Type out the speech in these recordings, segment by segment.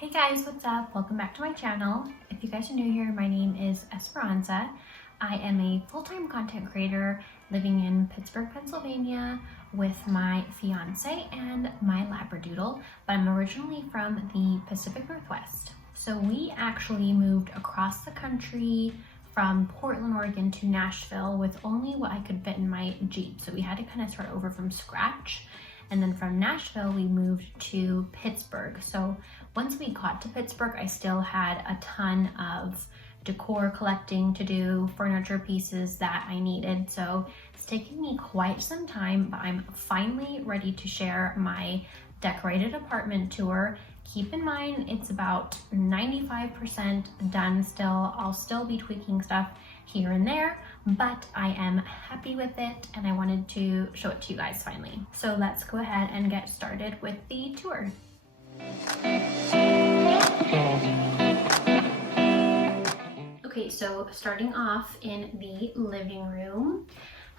Hey guys, what's up? Welcome back to my channel. If you guys are new here, my name is Esperanza. I am a full-time content creator living in Pittsburgh, Pennsylvania with my fiance and my Labradoodle, but I'm originally from the Pacific Northwest. So we actually moved across the country from Portland, Oregon to Nashville with only what I could fit in my Jeep. So we had to kind of start over from scratch. And then from Nashville, we moved to Pittsburgh. So once we got to Pittsburgh, I still had a ton of decor collecting to do, furniture pieces that I needed. So it's taken me quite some time, but I'm finally ready to share my decorated apartment tour. Keep in mind, it's about 95% done still. I'll still be tweaking stuff here and there, but I am happy with it and I wanted to show it to you guys finally. So let's go ahead and get started with the tour. Okay, so starting off in the living room,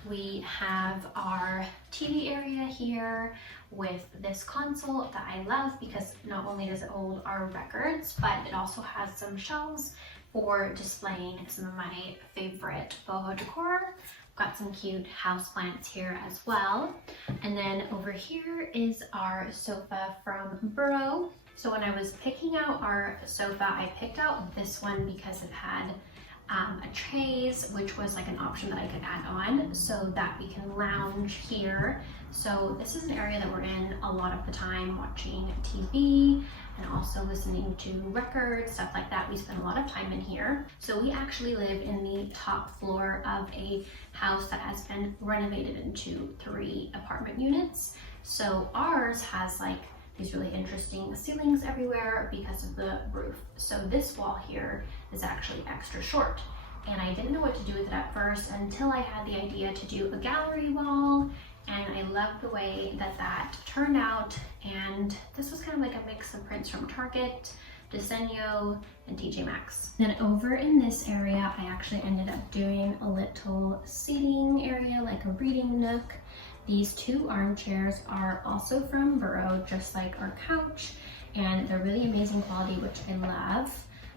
we have our TV area here with this console that I love because not only does it hold our records, but it also has some shelves for displaying some of my favorite boho decor. Got some cute houseplants here as well. And then over here is our sofa from Boho. So when I was picking out our sofa, I picked out this one because it had a trays, which was like an option that I could add on so that we can lounge here. So this is an area that we're in a lot of the time, watching TV and also listening to records, stuff like that. We spend a lot of time in here. So we actually live in the top floor of a house that has been renovated into 3 apartment units. So ours has like these really interesting ceilings everywhere because of the roof. So this wall here is actually extra short. And I didn't know what to do with it at first until I had the idea to do a gallery wall. And I love the way that that turned out. And this was kind of like a mix of prints from Target, Desenio, and TJ Maxx. Then over in this area, I actually ended up doing a little seating area, like a reading nook. These 2 armchairs are also from Boho, just like our couch, and they're really amazing quality, which I love.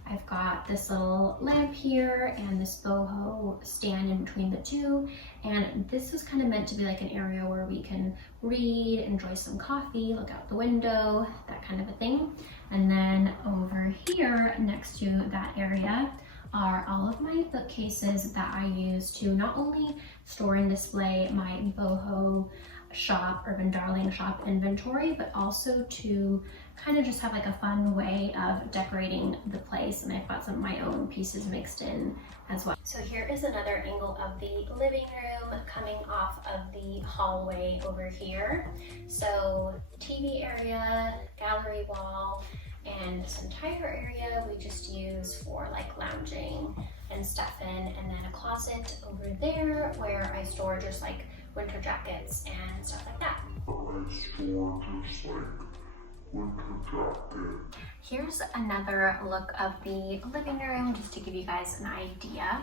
I've got this little lamp here and this boho stand in between the 2, and this was kind of meant to be like an area where we can read, enjoy some coffee, look out the window, that kind of a thing. And then over here next to that area are all of my bookcases that I use to not only store and display my boho shop, Urban Darling shop inventory, but also to kind of just have like a fun way of decorating the place. And I've got some of my own pieces mixed in as well. So here is another angle of the living room coming off of the hallway over here. So TV area, gallery wall, and this entire area we just use for like lounging and stuff in, and then a closet over there where I store just like winter jackets and stuff like that. Here's another look of the living room just to give you guys an idea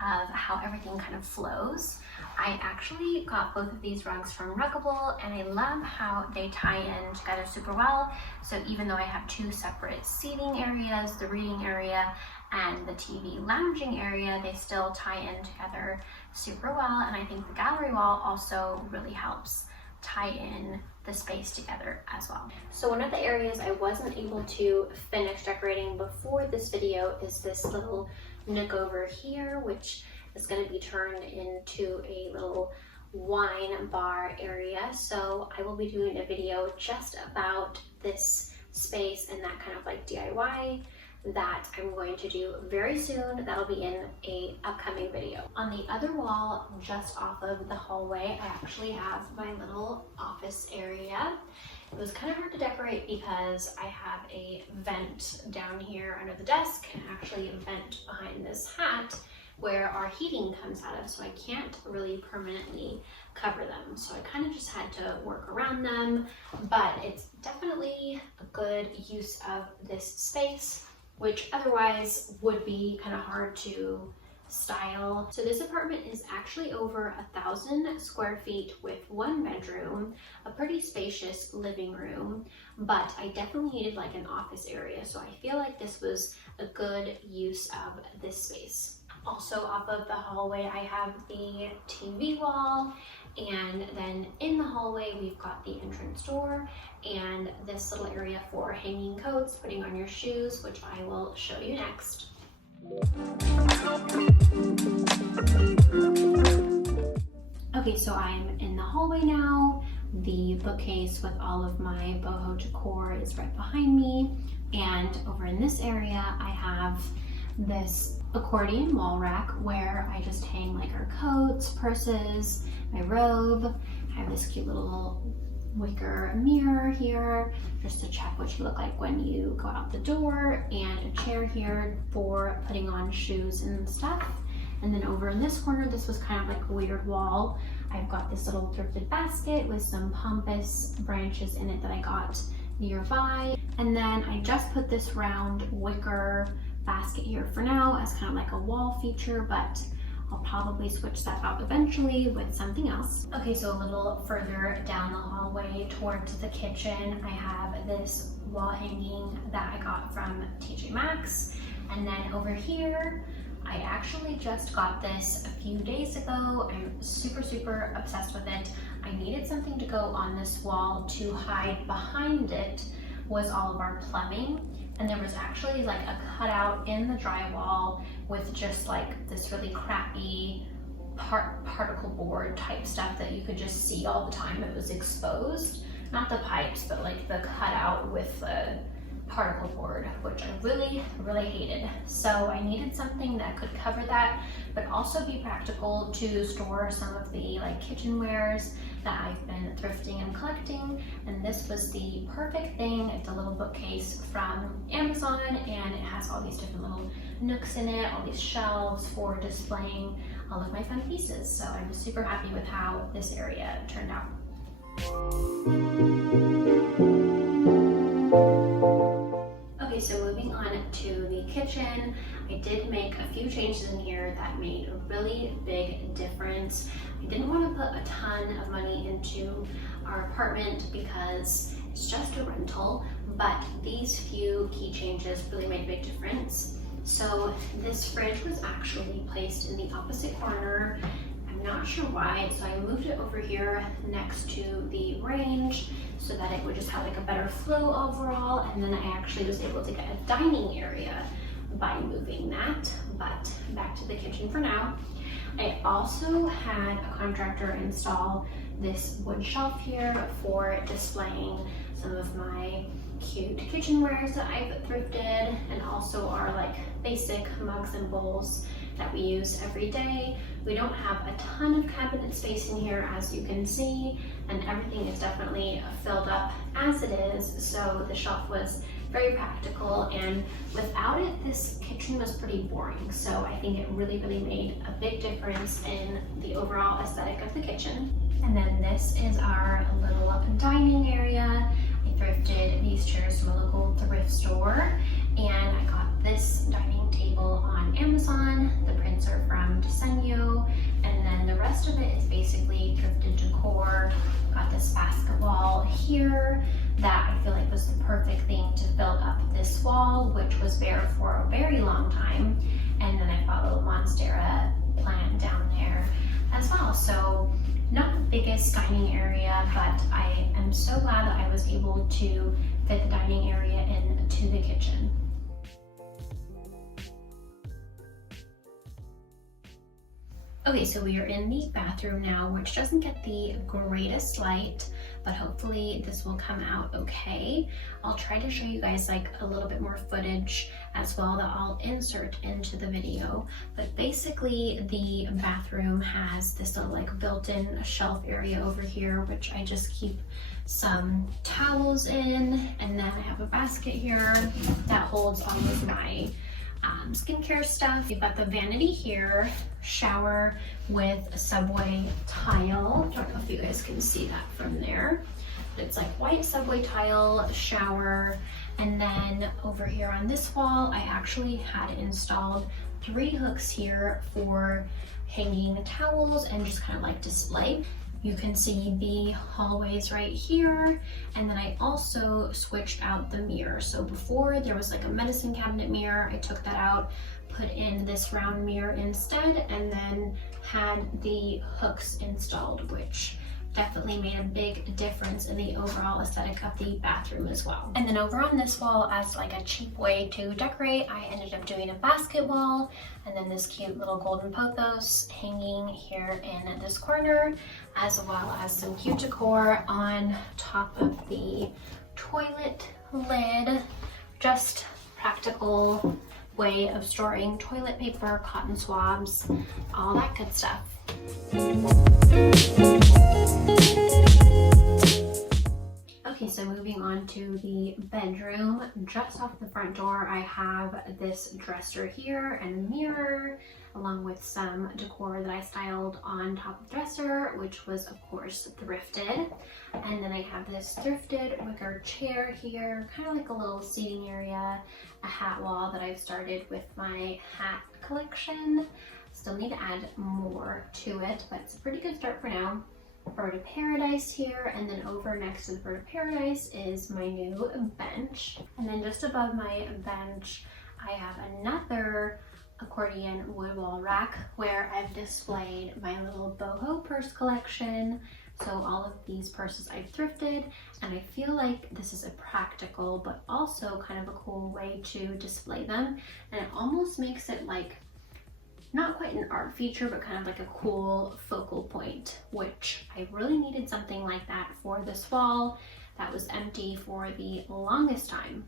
of how everything kind of flows. I actually got both of these rugs from Ruggable and I love how they tie in together super well. So even though I have 2 separate seating areas, the reading area and the TV lounging area, they still tie in together super well. And I think the gallery wall also really helps tie in the space together as well. So one of the areas I wasn't able to finish decorating before this video is this little nook over here, which is going to be turned into a little wine bar area. So I will be doing a video just about this space and that kind of like DIY that I'm going to do very soon. That'll be in a upcoming video. On the other wall, just off of the hallway, I actually have my little office area. It was kind of hard to decorate because I have a vent down here under the desk and actually a vent behind this hat where our heating comes out of, so I can't really permanently cover them. So I kind of just had to work around them, but it's definitely a good use of this space, which otherwise would be kind of hard to style. So this apartment is actually over 1,000 square feet with 1 bedroom, a pretty spacious living room, but I definitely needed like an office area. So I feel like this was a good use of this space. Also off of the hallway, I have the TV wall, and then in the hallway, we've got the entrance door and this little area for hanging coats, putting on your shoes, which I will show you next. Okay, so I'm in the hallway now. The bookcase with all of my boho decor is right behind me. And over in this area, I have this accordion wall rack where I just hang like our coats, purses, my robe. I have this cute little wicker mirror here just to check what you look like when you go out the door, and a chair here for putting on shoes and stuff. And then over in this corner, this was kind of like a weird wall. I've got this little thrifted basket with some pampas branches in it that I got nearby. And then I just put this round wicker basket here for now as kind of like a wall feature, but I'll probably switch that out eventually with something else. Okay, so a little further down the hallway towards the kitchen, I have this wall hanging that I got from TJ Maxx. And then over here, I actually just got this a few days ago. I'm super obsessed with it. I needed something to go on this wall to hide behind it was all of our plumbing. And there was actually like a cutout in the drywall with just like this really crappy particle board type stuff that you could just see all the time. It was exposed, not the pipes, but like the cutout with the particle board, which I really hated. So I needed something that could cover that, but also be practical to store some of the like kitchenwares that I've been thrifting and collecting. And this was the perfect thing. It's a little bookcase from Amazon, and it has all these different little nooks in it, all these shelves for displaying all of my fun pieces. So I'm super happy with how this area turned out. Okay, so moving on to the kitchen, I did make a few changes in here that made a really big difference. I didn't want to put a ton of money into our apartment because it's just a rental, but these few key changes really made a big difference. So this fridge was actually placed in the opposite corner. I'm not sure why, so I moved it over here next to the range so that it would just have like a better flow overall, and then I actually was able to get a dining area by moving that. But back to the kitchen for now. I also had a contractor install this wood shelf here for displaying some of my cute kitchenwares that I've thrifted, and also our like basic mugs and bowls that we use every day. We don't have a ton of cabinet space in here, as you can see, and everything is definitely filled up as it is, so the shelf was very practical, and without it, this kitchen was pretty boring. So I think it really made a big difference in the overall aesthetic of the kitchen. And then this is our little dining area. I thrifted these chairs from a local thrift store, and I got this dining table on Amazon. The prints are from Decor, and then the rest of it is basically thrifted decor. Got this basket wall here that I feel like was the perfect thing to fill up this wall, which was bare for a very long time. And then I bought a little monstera plant down there as well. So not the biggest dining area, but I am so glad that I was able to fit the dining area into the kitchen. Okay, so we are in the bathroom now, which doesn't get the greatest light, but hopefully this will come out okay. I'll try to show you guys like a little bit more footage as well that I'll insert into the video. But basically the bathroom has this little like built-in shelf area over here, which I just keep some towels in, and then I have a basket here that holds all of my skincare stuff. You've got the vanity here, shower with a subway tile. I don't know if you guys can see that from there. But it's like white subway tile, shower, and then over here on this wall, I actually had installed 3 hooks here for hanging towels and just kind of like display. You can see the hallways right here, and then I also switched out the mirror. So before there was like a medicine cabinet mirror, I took that out, put in this round mirror instead, and then had the hooks installed, which definitely made a big difference in the overall aesthetic of the bathroom as well. And then over on this wall, as like a cheap way to decorate, I ended up doing a basket wall, and then this cute little golden pothos hanging here in this corner, as well as some cute decor on top of the toilet lid. Just practical way of storing toilet paper, cotton swabs, all that good stuff. Okay, so moving on to the bedroom. Just off the front door, I have this dresser here and a mirror, along with some decor that I styled on top of the dresser, which was of course thrifted. And then I have this thrifted wicker chair here, kind of like a little seating area, a hat wall that I've started with my hat collection. Still need to add more to it, but it's a pretty good start for now. Bird of Paradise here, and then over next to the Bird of Paradise is my new bench. And then just above my bench, I have another accordion wood wall rack where I've displayed my little boho purse collection. So all of these purses I've thrifted, and I feel like this is a practical but also kind of a cool way to display them. And it almost makes it like not quite an art feature, but kind of like a cool focal point, which I really needed something like that for this wall that was empty for the longest time.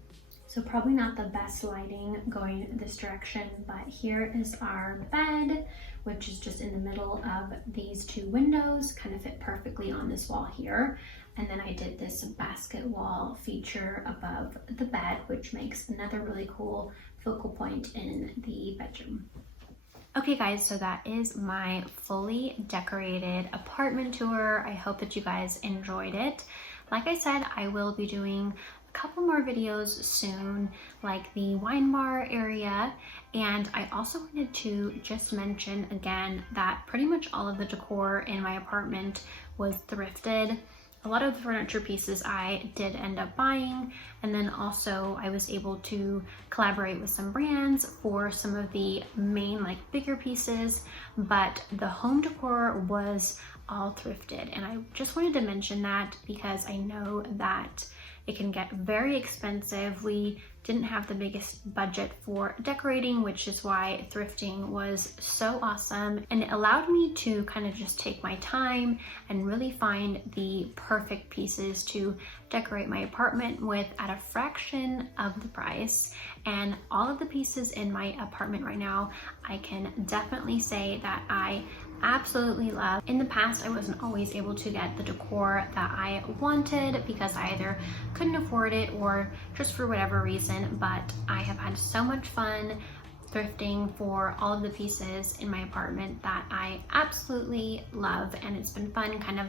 So probably not the best lighting going this direction, but here is our bed, which is just in the middle of these 2 windows, kind of fit perfectly on this wall here. And then I did this basket wall feature above the bed, which makes another really cool focal point in the bedroom. Okay guys, so that is my fully decorated apartment tour. I hope that you guys enjoyed it. Like I said, I will be doing a couple more videos soon, like the wine bar area. And I also wanted to just mention again that pretty much all of the decor in my apartment was thrifted. A lot of the furniture pieces I did end up buying, and then also I was able to collaborate with some brands for some of the main like bigger pieces, but the home decor was all thrifted. And I just wanted to mention that because I know that it can get very expensive. We didn't have the biggest budget for decorating, which is why thrifting was so awesome. And it allowed me to kind of just take my time and really find the perfect pieces to decorate my apartment with at a fraction of the price. And all of the pieces in my apartment right now, I can definitely say that I absolutely love. In the past, I wasn't always able to get the decor that I wanted because I either couldn't afford it or just for whatever reason, but I have had so much fun thrifting for all of the pieces in my apartment that I absolutely love, and it's been fun kind of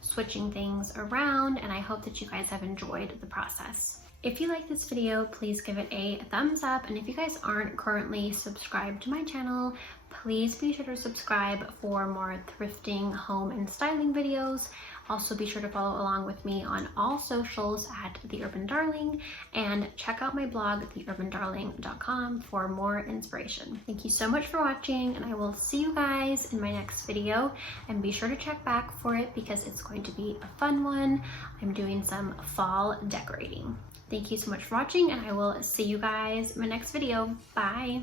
switching things around, and I hope that you guys have enjoyed the process. If you like this video, please give it a thumbs up, and if you guys aren't currently subscribed to my channel, please be sure to subscribe for more thrifting, home, and styling videos. Also be sure to follow along with me on all socials at The Urban Darling, and check out my blog, theurbandarling.com, for more inspiration. Thank you so much for watching, and I will see you guys in my next video, and be sure to check back for it because it's going to be a fun one. I'm doing some fall decorating. Thank you so much for watching, and I will see you guys in my next video. Bye!